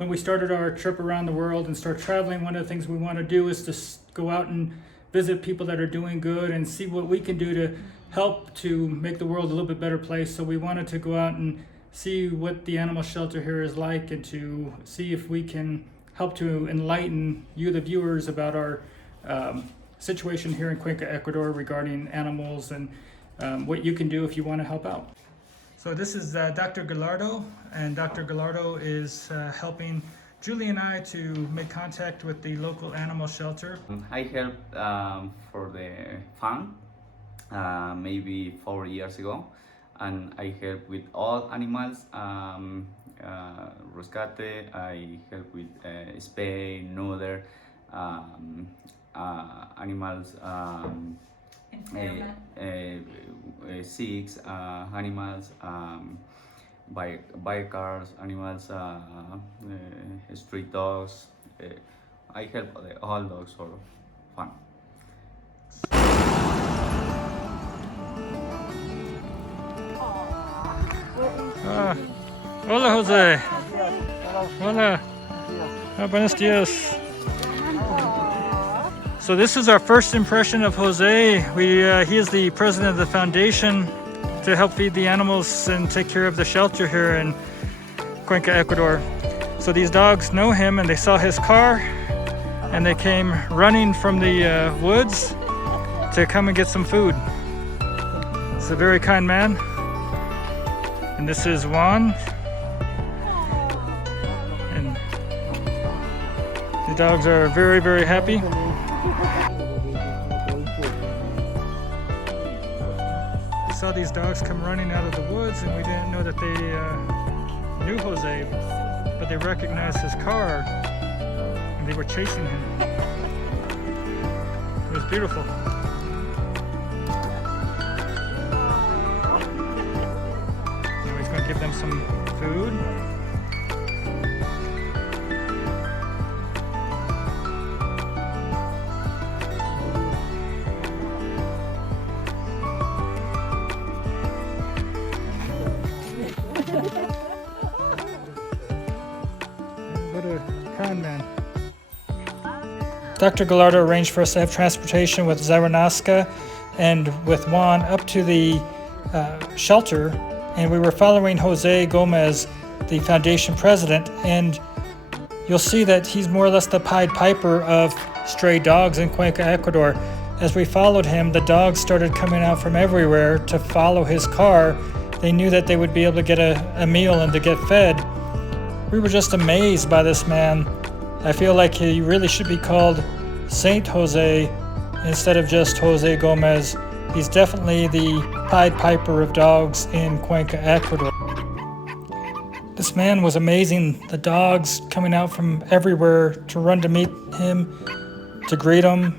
When we started our trip around the world and start traveling, one of the things we want to do is to go out and visit people that are doing good and see what we can do to help to make the world a little bit better place. So we wanted to go out and see what the animal shelter here is like and to see if we can help to enlighten you, the viewers, about our situation here in Cuenca, Ecuador regarding animals and what you can do if you want to help out. So this is Dr. Gallardo, and Dr. Gallardo is helping Julie and I to make contact with the local animal shelter. I helped for the fund maybe 4 years ago, and I help with all animals, rescate. I help with spay, neuter, animals, sick animals, by cars, animals, street dogs. I help all dogs for fun. Hola, Jose. Hola. Buenos dias. So this is our first impression of Jose. He is the president of the foundation to help feed the animals and take care of the shelter here in Cuenca, Ecuador. So these dogs know him and they saw his car and they came running from the woods to come and get some food. He's a very kind man. And this is Juan. And the dogs are very, very happy. We saw these dogs come running out of the woods and we didn't know that they knew Jose, but they recognized his car and they were chasing him. It was beautiful. Now he's going to give them some food. What a kind man. Dr. Gallardo arranged for us to have transportation with Zamora and with Juan up to the shelter, and we were following Jose Gomez, the foundation president, and you'll see that he's more or less the Pied Piper of stray dogs in Cuenca, Ecuador. As we followed him, the dogs started coming out from everywhere to follow his car. They knew that they would be able to get a meal and to get fed. We were just amazed by this man. I feel like he really should be called Saint Jose instead of just Jose Gomez. He's definitely the Pied Piper of dogs in Cuenca, Ecuador. This man was amazing. The dogs coming out from everywhere to run to meet him, to greet him.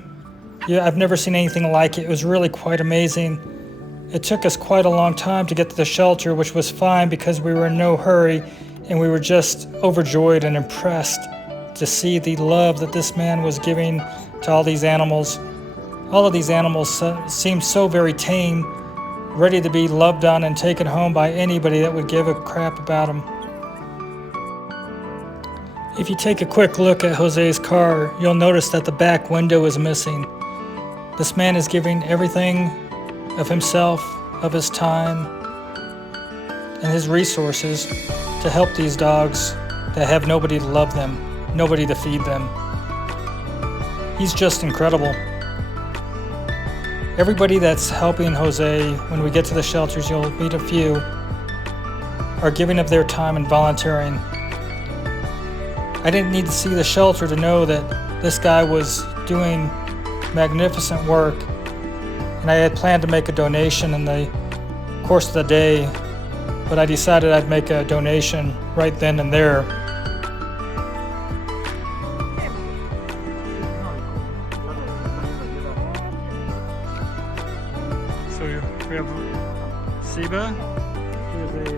Yeah, I've never seen anything like it. It was really quite amazing. It took us quite a long time to get to the shelter, which was fine because we were in no hurry, and we were just overjoyed and impressed to see the love that this man was giving to all these animals. All of these animals seemed so very tame, ready to be loved on and taken home by anybody that would give a crap about them. If you take a quick look at Jose's car, you'll notice that the back window is missing. This man is giving everything of himself, of his time, and his resources to help these dogs that have nobody to love them, nobody to feed them. He's just incredible. Everybody that's helping Jose, when we get to the shelters, you'll meet a few, are giving of their time and volunteering. I didn't need to see the shelter to know that this guy was doing magnificent work, and I had planned to make a donation in the course of the day, but I decided I'd make a donation right then and there. So we have Siba, who is a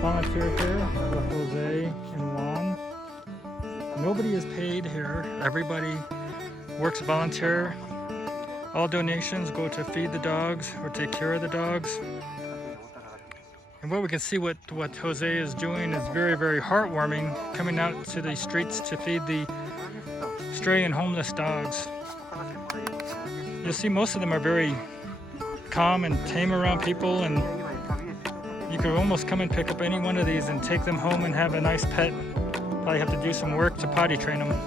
volunteer here with Jose and Juan. Nobody is paid here. Everybody works volunteer. All donations go to feed the dogs or take care of the dogs. And what we can see, what Jose is doing is very, very heartwarming, coming out to the streets to feed the stray and homeless dogs. You'll see most of them are very calm and tame around people, and you could almost come and pick up any one of these and take them home and have a nice pet. Probably have to do some work to potty train them.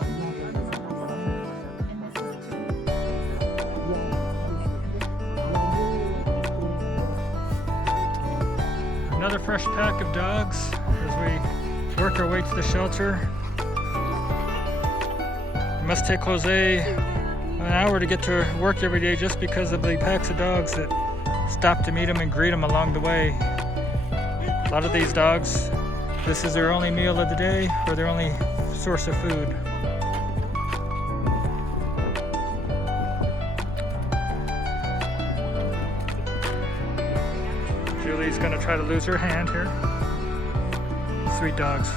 Another fresh pack of dogs as we work our way to the shelter. It must take Jose an hour to get to work every day just because of the packs of dogs that stop to meet him and greet him along the way. A lot of these dogs, this is their only meal of the day or their only source of food. Julie's gonna try to lose her hand here. Sweet dogs.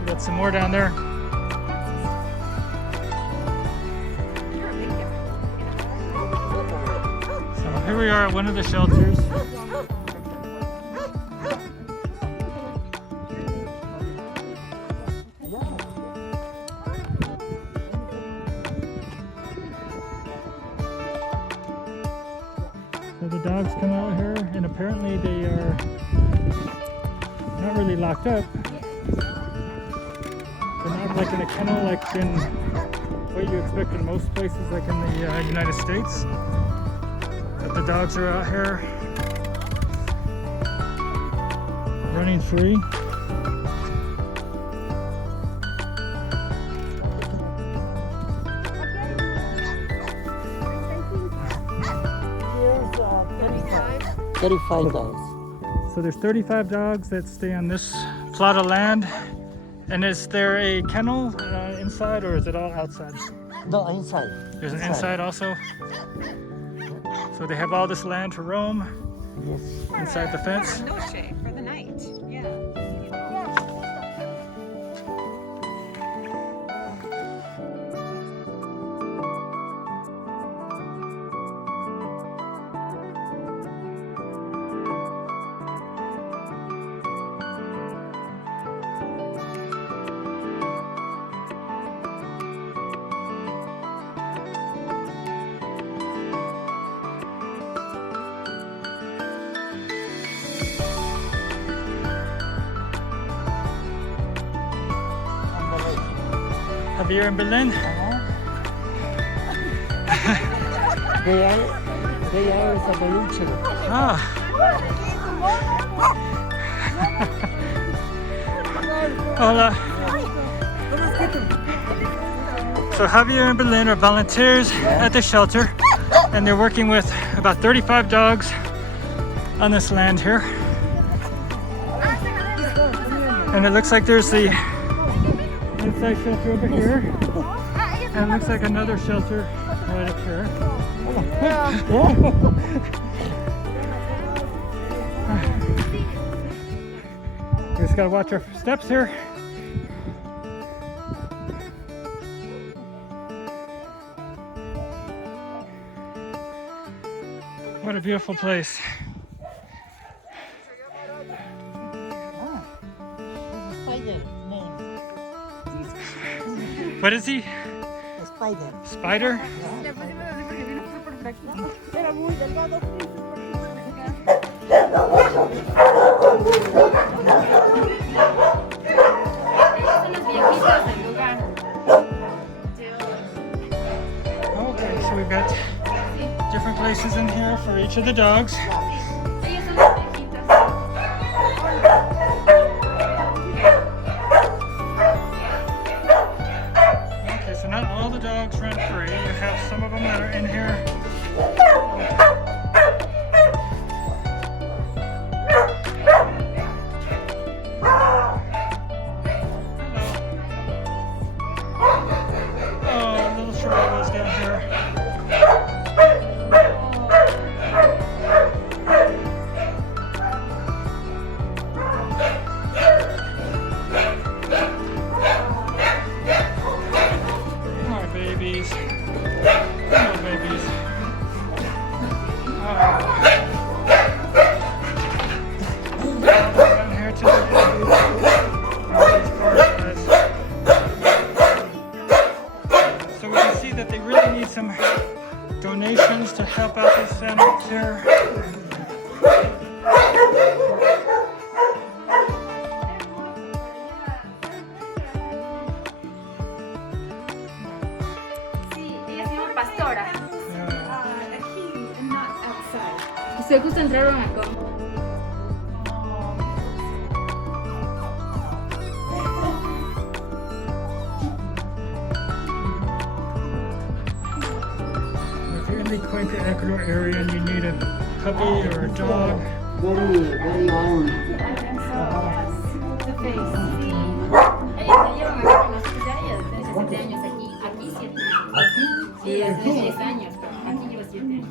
We got some more down there. So here we are at one of the shelters. So the dogs come out here, and apparently they are not really locked up. They're not like in a kennel like in what you expect in most places like in the United States. But the dogs are out here running free. Here's 35 dogs. So there's 35 dogs that stay on this plot of land. And is there a kennel inside, or is it all outside? No, inside. There's an inside also? So they have all this land to roam Yes. inside the fence? For the night. Yeah. Javier in Berlin? They are a balloon. Ah. Hola. So Javier and Berlin are volunteers at the shelter, and they're working with about 35 dogs on this land here. And it looks like there's the inside shelter over here, and it looks like another shelter right up here. We just gotta watch our steps here. What a beautiful place. Spider name. What is he? Spider. Spider? Okay, so we've got different places in here for each of the dogs. Okay, so not all the dogs run free. You have some of them that are in here. donations to help out these animals here. Sí, ella se llama Pastora. Aquí and not outside. Ustedes justo entraron acá. If you're in the Cuenca Ecuador area and you need a puppy or a dog, Very old. The face. Sí. Ellas se llevan acá con nosotros ya, ella desde 7 años aquí. Aquí 7 años. Sí, desde 10 años, pero aquí lleva 7 años.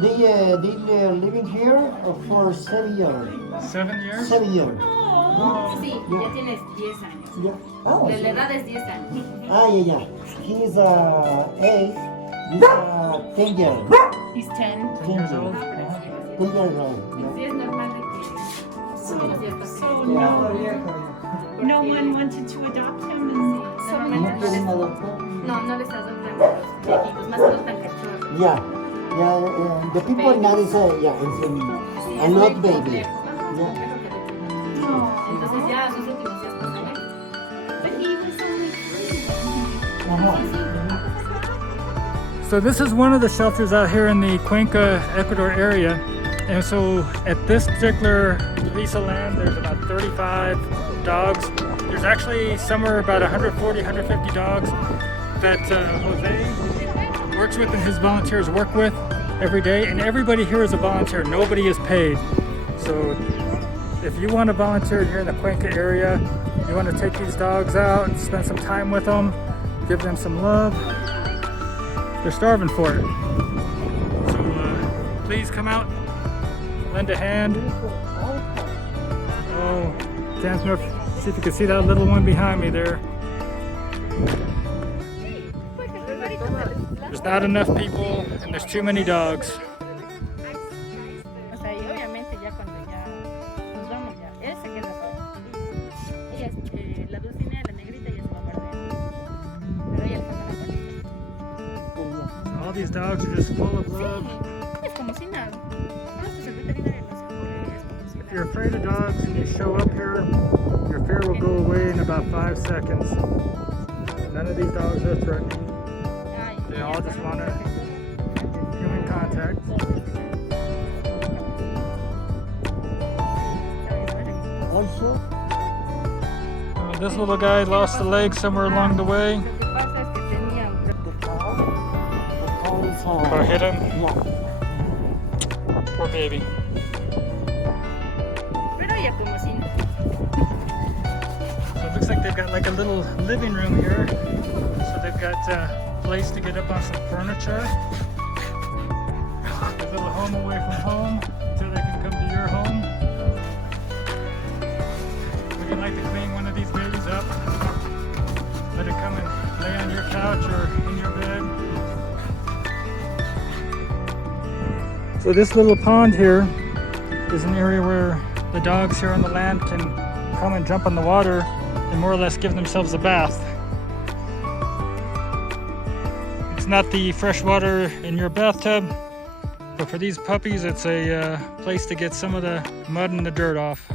They living here for 7 years. 7 years? 7 years. Sí, ya tienes 10 años. Yeah. Oh, De la edad es 10 años. yeah. He's 8. He's 10 years. He's 10. 10 years old. 10 years old. Sí, es normal de que son los 10 So Yeah. no one wanted to adopt him. And so Normalmente ¿No quieren adoptar? no les adoptan los viejitos, más adoptan cachorros. Yeah. The people now is a lot baby. Yeah. Entonces ya sus últimos días pasan aquí. but he was only 3. Uh-huh. So this is one of the shelters out here in the Cuenca, Ecuador area. And so at this particular piece of land, there's about 35 dogs. There's actually somewhere about 140, 150 dogs that Jose works with and his volunteers work with every day. And everybody here is a volunteer. Nobody is paid. So if you want to volunteer here in the Cuenca area, you want to take these dogs out and spend some time with them, give them some love, they're starving for it. So please come out, lend a hand. Oh, Dan's gonna see if you can see that little one behind me there. There's not enough people and there's too many dogs. O sea, y obviamente ya cuando ya nos vamos ya, él se queda solo. Ella, la Dulcinea, la negrita, ya se va a perder. Pero ella alcanza la palita. All these dogs are just full of love. Es como si nada. No, pues el veterinario no se ocurre, es como si If nada. you're afraid of dogs and you show up here, your fear will go away in about 5 seconds. None of these dogs are threatening. Ay, They all just want human contact. Also, This little guy lost a leg somewhere along the way. Lo que pasa es que tenía un the cow is Or hit him. yeah. Poor baby. pero ella como si nada. So it looks like they've got like a little living room here. So they've got a place to get up on some furniture. A little home away from home until they can come to your home. Would you like to clean one of these babies up? Let it come and lay on your couch or in your bed. So this little pond here is an area where the dogs here on the land can come and jump on the water and more or less give themselves a bath. It's not the fresh water in your bathtub, but for these puppies it's a place to get some of the mud and the dirt off.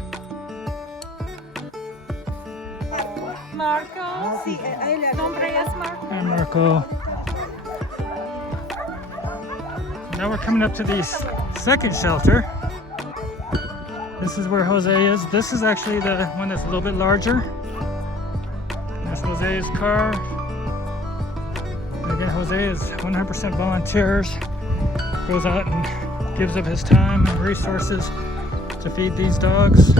Marco, sí, el nombre es Marco. Hi Marco. Now we're coming up to the second shelter. This is where Jose is. This is actually the one that's a little bit larger. That's Jose's car. And again, Jose is 100% volunteers. Goes out and gives up his time and resources to feed these dogs.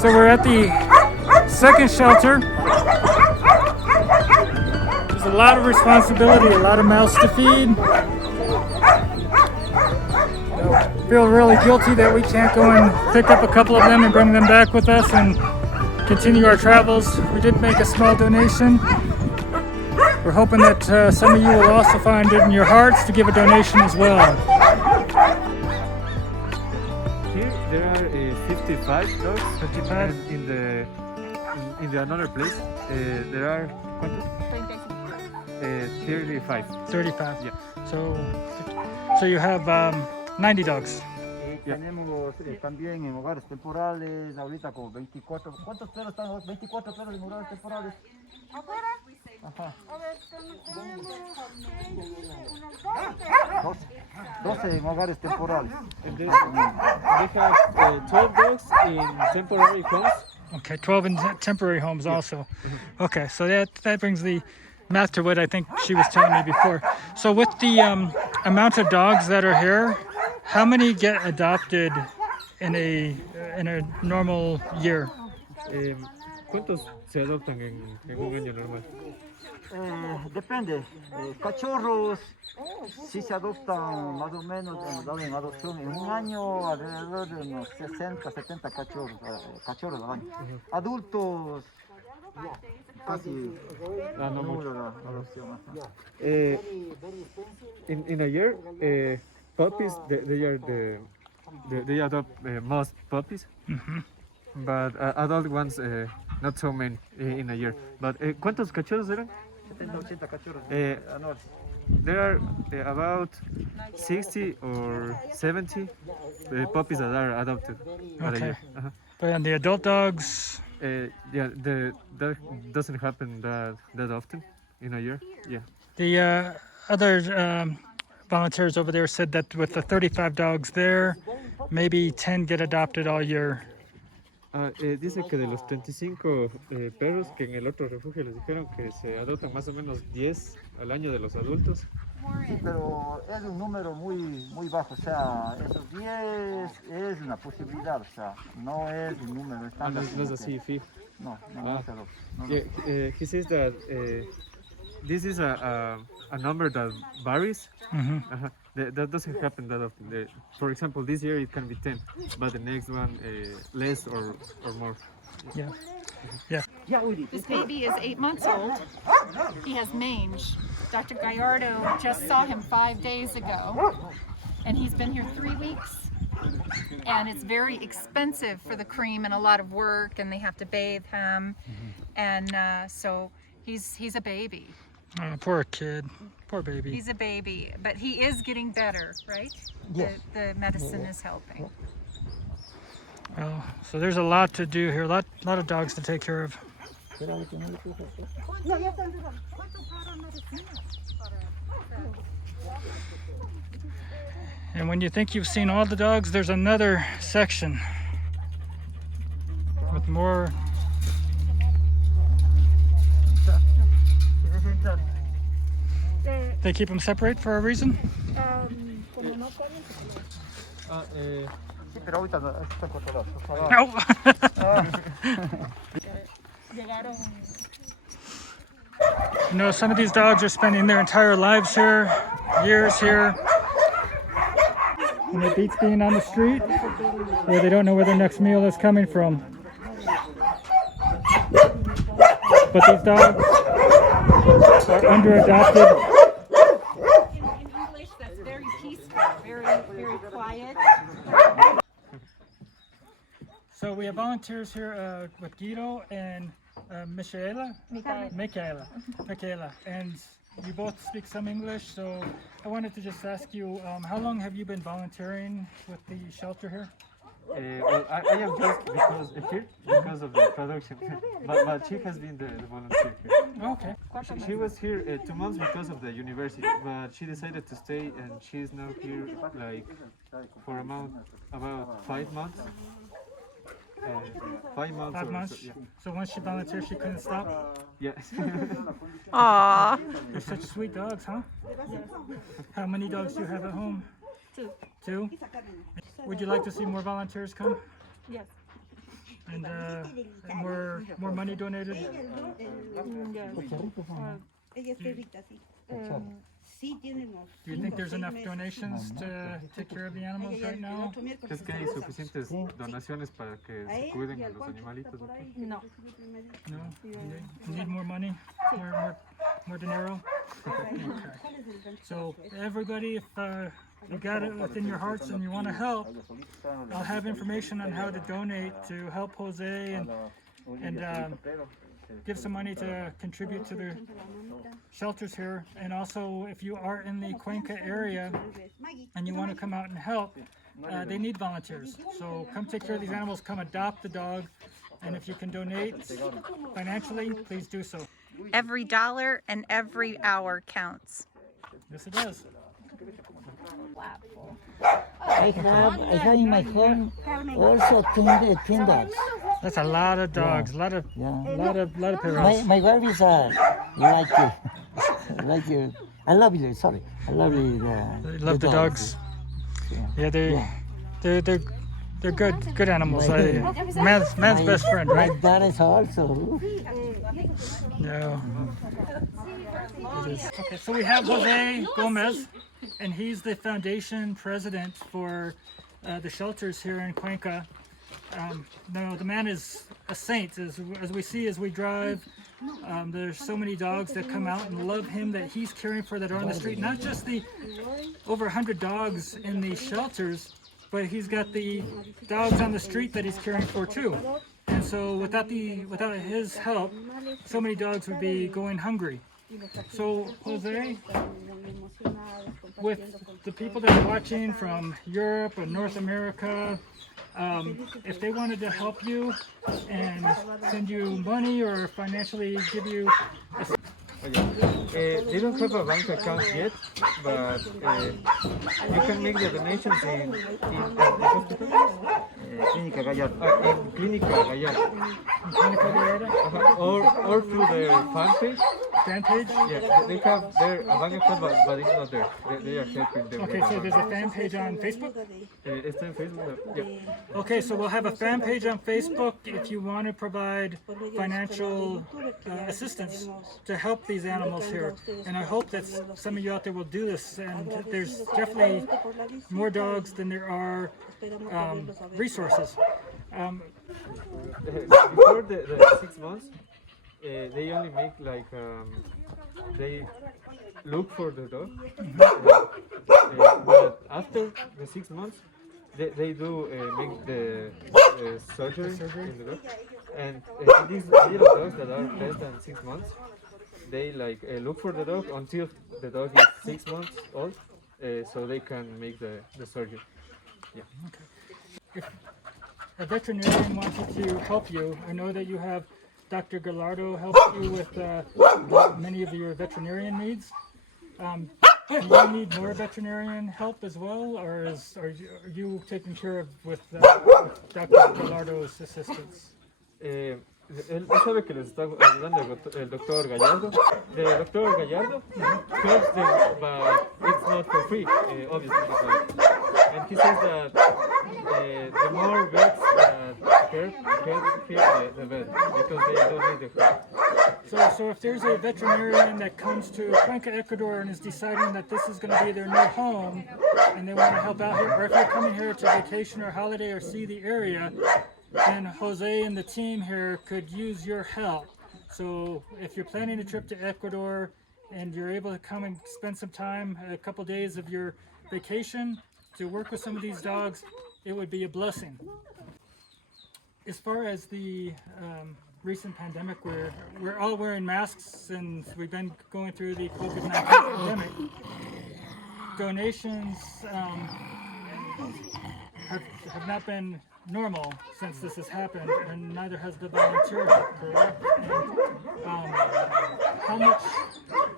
So we're at the second shelter. There's a lot of responsibility, a lot of mouths to feed. Feel really guilty that we can't go and pick up a couple of them and bring them back with us and continue our travels. We did make a small donation. We're hoping that some of you will also find it in your hearts to give a donation as well. Here there are 55 dogs. 55? And in the another place there are 35. 35. Yeah. So you have 90 dogs. Tenemos también en hogares temporales, ahorita como 24. ¿Cuántos perros están? 24 perros en hogares temporales. ¿Afuera? Ajá. A ver, tenemos 12 en hogares temporales. And they have 12 dogs in temporary homes. Okay, 12 in temporary homes also. Okay, so that brings the math to what I think she was telling me before. So with the amount of dogs that are here, how many get adopted in a normal year? ¿Cuántos se adoptan en un año normal? Depende. Cachorros, si se adoptan más o menos, hemos dado en adopción en un año alrededor de unos 60, 70 cachorros al año. Adultos, casi No número mucho. de adopción. Ajá. In a year, puppies they adopt most puppies, but adult ones not so many in a year. But ¿cuántos cachorros eran? 70, 80 cachorros anuales. There are about 60 or 70 puppies that are adopted at a Okay. year. And the adult dogs, Yeah, that doesn't happen that often in a year. Yeah. the other volunteers over there said that with the 35 dogs there, maybe 10 get adopted all year. Dice que de los 35 perros que en el otro refugio les dijeron que se adoptan más o menos 10 al año de los adultos. Sí, pero es un número muy bajo, o sea, esos 10 es una posibilidad, o sea, no es un número estándar. No es así fijo. No es algo. Yeah, he says that this is a number that varies. That doesn't happen that often. For example, this year it can be 10, but the next one less or more. Yeah. This baby is 8 months old. He has mange. Dr. Gallardo just saw him 5 days ago, and he's been here 3 weeks. And it's very expensive for the cream and a lot of work, and they have to bathe him. And so he's a baby. Oh, poor kid. Poor baby. He's a baby, but he is getting better, right? Yes. The medicine is helping. Well, so there's a lot to do here. A lot of dogs to take care of. And when you think you've seen all the dogs, there's another section with more. They keep them separate for a reason? Sí, pero ahorita está controlado. No. You know, some of these dogs are spending their entire lives here, years here. And it beats being on the street where they don't know where their next meal is coming from. But these dogs are under-adopted. In English, that's very peaceful, very quiet. So we have volunteers here with Guido and Michaela, and you both speak some English, so I wanted to just ask you, how long have you been volunteering with the shelter here? Well, I am just because of the traduction, but she has been the volunteer here. Okay. She was here 2 months because of the university, but she decided to stay, and she's now here like for about 5 months. 5 months. 5 months? So, yeah. So once she volunteered, she couldn't stop? Yeah. Aww. They're such sweet dogs, huh? How many dogs do you have at home? 2. 2? Would you like to see more volunteers come? Yes. And more money donated. Do you think there's enough donations to take care of the animals right now? ¿Es que hay suficientes donaciones para que se cuiden a los animalitos? No. No. You need more money. More dinero. Okay. So everybody, if you got it within your hearts and you want to help, I'll have information on how to donate to help Jose and give some money to contribute to the shelters here. And also, if you are in the Cuenca area and you want to come out and help, they need volunteers. So come take care of these animals, come adopt the dog, and if you can donate financially, please do so. Every dollar and every hour counts. Yes, it does. I have in my home also 10 dogs. That's a lot of dogs, a lot of parrots. My babies are like I love you. Sorry, I love you. They love the dogs. Yeah, they're good animals. Man's best friend, right? My dad is also. No. It is. Okay, so we have Jose Gomez, and he's the foundation president for the shelters here in Cuenca. No, the man is a saint. As we see as we drive, there's so many dogs that come out and love him that he's caring for that are on the street. Not just the over 100 dogs in the shelters, but he's got the dogs on the street that he's caring for too. And so without his help, so many dogs would be going hungry. So Jose, with the people that are watching from Europe and North America, if they wanted to help you and send you money or financially give you They don't have a bank account yet, but you can make the donations in the hospital. Clínica Gallardo. In Clínica Gallardo. Or through their fan page. Yeah, they have their bank account, but it's not there. They are helping them. Okay, so there's a fan page on Facebook? It's on Facebook, yeah. Okay, so we'll have a fan page on Facebook if you want to provide financial assistance to help these animals here. And I hope that some of you out there will do this. And there's definitely more dogs than there are resources. Before the 6 months, they only make like they look for the dog. But after the 6 months, they do make the surgery in the dog. And these little dogs that are less than 6 months, they like look for the dog until the dog is 6 months old, so they can make the surgery. Yeah. Okay. If a veterinarian wanted to help you, I know that you have Dr. Gallardo help you with many of your veterinarian needs. Do you need more veterinarian help as well, or are you taken care of with Dr. Gallardo's assistance? Él sabe que les está ayudando el doctor Gallardo. The doctor Gallardo helps them, but it's not for free, obviously. And he says that the more vets that help here, the better, because they don't need the help. So if there's a veterinarian that comes to Cuenca, Ecuador and is deciding that this is going to be their new home and they want to help out here, or if you're coming here to vacation or holiday or see the area, then Jose and the team here could use your help. So if you're planning a trip to Ecuador and you're able to come and spend some time, a couple days of your vacation, to work with some of these dogs, it would be a blessing. As far as the recent pandemic, where we're all wearing masks and we've been going through the COVID-19 pandemic, donations have not been normal since this has happened, and neither has the volunteer help, correct? And, how much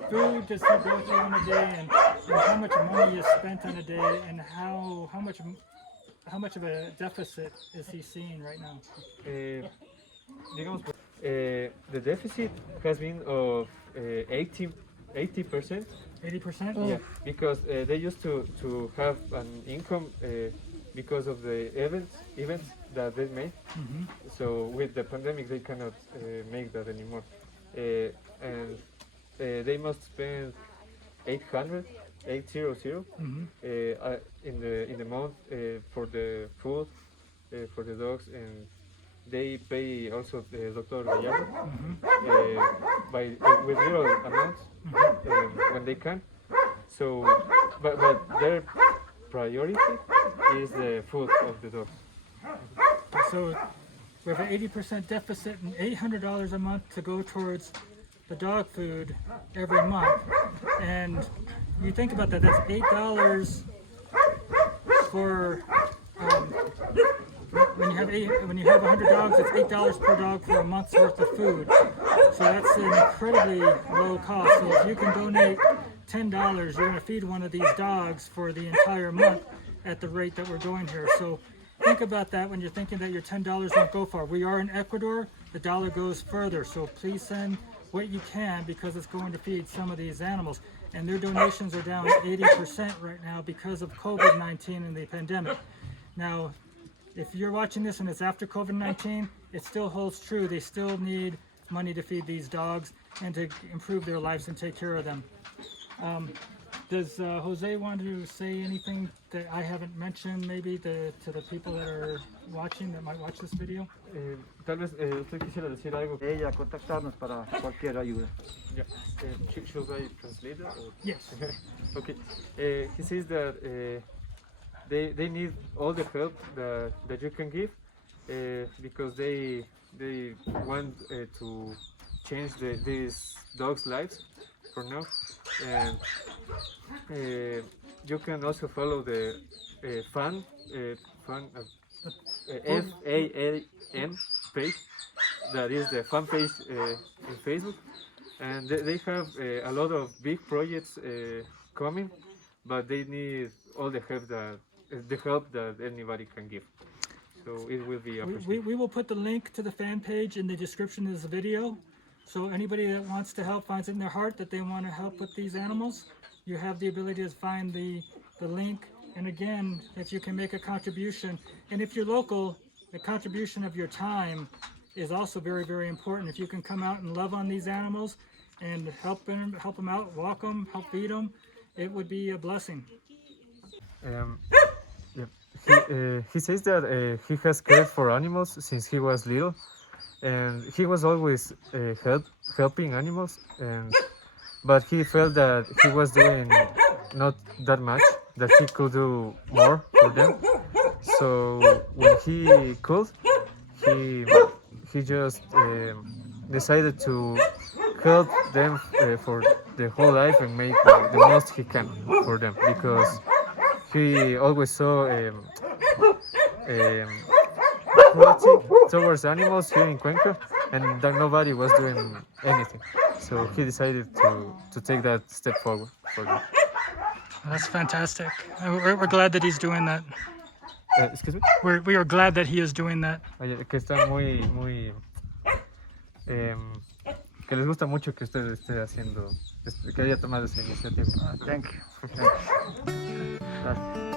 food does he go through in a day, and how much money is spent on a day, and how much of a deficit is he seeing right now? Digamos, the deficit has been of 80%. 80%? Yeah, because they used to have an income because of the events, that they made. So with the pandemic, they cannot make that anymore, and they must spend 800 in the month for the food for the dogs, and they pay also the Dr. Gallardo with little amounts when they can. So, but their priority is the food of the dogs. So we have an 80% deficit and $800 a month to go towards the dog food every month. And you think about that, that's $8 for when you have 100 dogs, it's $8 per dog for a month's worth of food. So that's an incredibly low cost. So if you can donate $10, you're going to feed one of these dogs for the entire month at the rate that we're going here. So think about that when you're thinking that your $10 won't go far. We are in Ecuador, the dollar goes further. So please send what you can because it's going to feed some of these animals. And their donations are down 80% right now because of COVID-19 and the pandemic. Now, if you're watching this and it's after COVID-19, it still holds true. They still need money to feed these dogs and to improve their lives and take care of them. Does Jose want to say anything that I haven't mentioned maybe to the people that are watching, that might watch this video? Tal vez usted quisiera decir algo. Ella contactarnos para cualquier ayuda. Yeah. Should I translate that? Or? Yes. Okay. He says that they need all the help that you can give because they want to change these dogs' lives for now, and you can also follow the FAN FAAN page, that is the fan page in Facebook, and they have a lot of big projects coming, but they need all the help that anybody can give. So it will be appreciated. We will put the link to the fan page in the description of this video. So anybody that wants to help, finds it in their heart that they want to help with these animals, you have the ability to find the link. And again, if you can make a contribution, and if you're local, the contribution of your time is also very, very important. If you can come out and love on these animals and help them out, walk them, help feed them, it would be a blessing. He says that he has cared for animals since he was little, and he was always helping animals, but he felt that he was doing not that much, that he could do more for them. So when he could, he just decided to help them for the whole life and make the most he can for them, because he always saw cruelty towards animals here in Cuenca, and that nobody was doing anything. So he decided to take that step forward for them. That's fantastic. We're glad that he's doing that. Excuse me? We are glad that he is doing that. Que está muy que les gusta mucho que usted esté haciendo, que haya tomado esa iniciativa. Thank you. Gracias.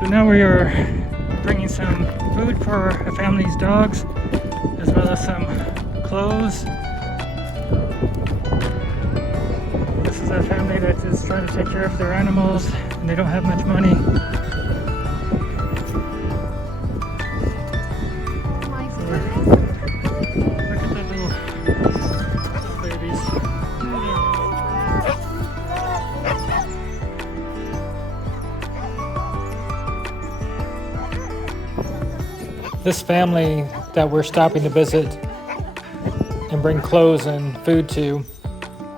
So now we are bringing some food for a family's dogs, as well as some clothes. This is a family that is trying to take care of their animals, and they don't have much money. Look at the little babies. This family that we're stopping to visit and bring clothes and food to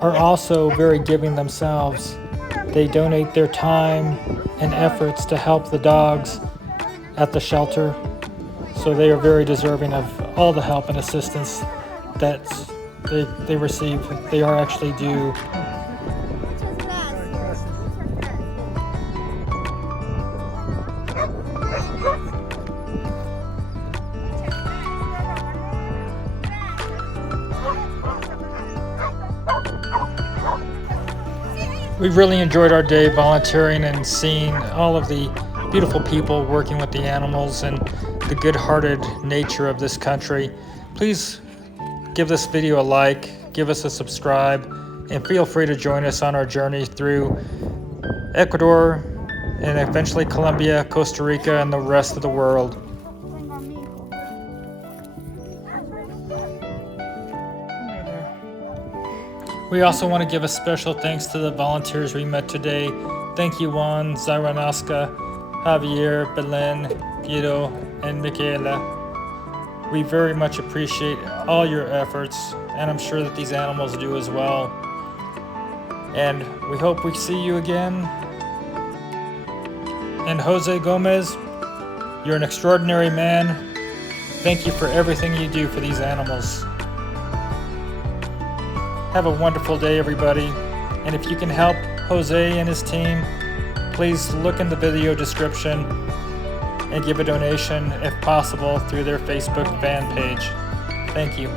are also very giving themselves. They donate their time and efforts to help the dogs at the shelter, so they are very deserving of all the help and assistance that they receive. They are actually due. We really enjoyed our day volunteering and seeing all of the beautiful people working with the animals and the good-hearted nature of this country. Please give this video a like, give us a subscribe, and feel free to join us on our journey through Ecuador and eventually Colombia, Costa Rica, and the rest of the world. We also want to give a special thanks to the volunteers we met today. Thank you, Juan, Zairanaska, Javier, Belen, Guido, and Michaela. We very much appreciate all your efforts, and I'm sure that these animals do as well. And we hope we see you again. And Jose Gomez, you're an extraordinary man. Thank you for everything you do for these animals. Have a wonderful day, everybody. And if you can help Jose and his team, please look in the video description and give a donation if possible through their Facebook fan page. Thank you.